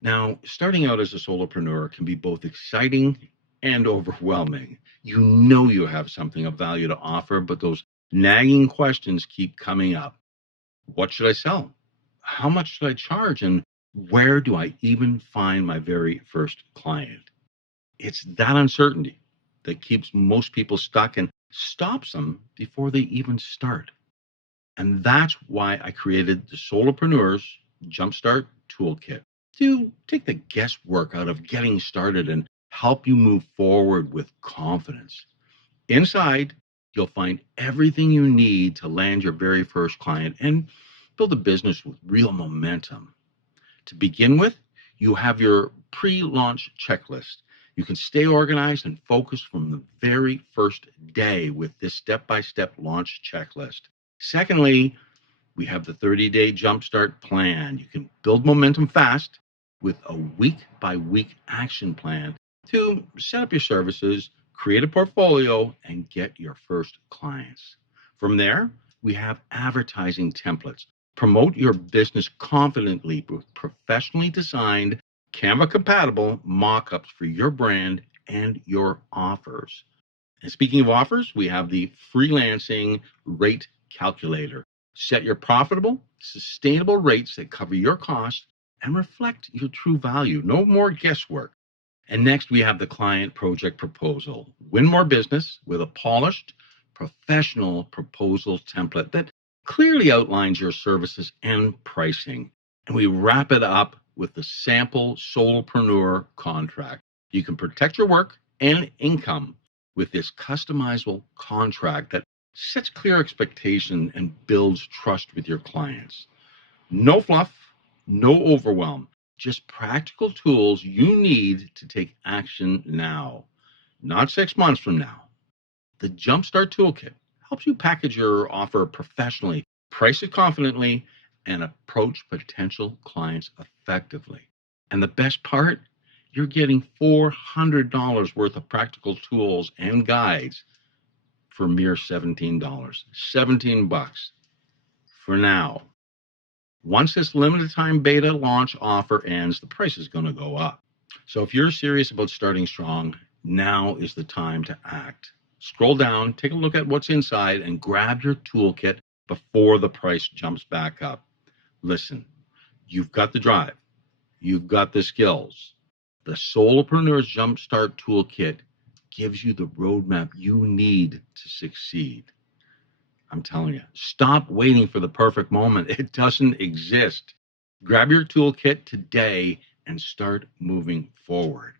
Now, starting out as a solopreneur can be both exciting and overwhelming. You know you have something of value to offer, but those nagging questions keep coming up. What should I sell? How much should I charge? And where do I even find my very first client? It's that uncertainty that keeps most people stuck and stops them before they even start. And that's why I created the Solopreneurs Jumpstart Toolkit to take the guesswork out of getting started and help you move forward with confidence. Inside, you'll find everything you need to land your very first client and build a business with real momentum. To begin with, you have your pre launch checklist. You can stay organized and focused from the very first day with this step by step launch checklist. Secondly, we have the 30-day jumpstart plan. You can build momentum fast with a week by week action plan to set up your services, create a portfolio, and get your first clients. From there, we have advertising templates. Promote your business confidently with professionally designed, Canva compatible mock ups for your brand and your offers. And speaking of offers, we have the freelancing rate calculator. Set your profitable, sustainable rates that cover your costs and reflect your true value. No more guesswork. And next, we have the client project proposal. Win more business with a polished, professional proposal template that clearly outlines your services and pricing. And we wrap it up with the sample solopreneur contract. You can protect your work and income with this customizable contract that sets clear expectation and builds trust with your clients. No fluff, no overwhelm, just practical tools you need to take action now, not 6 months from now. The Jumpstart Toolkit helps you package your offer professionally, price it confidently, and approach potential clients effectively. And the best part, you're getting $400 worth of practical tools and guides for mere $17. 17 bucks for now. Once this limited time beta launch offer ends, the price is going to go up. So if you're serious about starting strong, now is the time to act. Scroll down, take a look at what's inside, and grab your toolkit before the price jumps back up. Listen, you've got the drive, you've got the skills. The Solopreneurs Jumpstart Toolkit gives you the roadmap you need to succeed. I'm telling you, stop waiting for the perfect moment. It doesn't exist. Grab your toolkit today and start moving forward.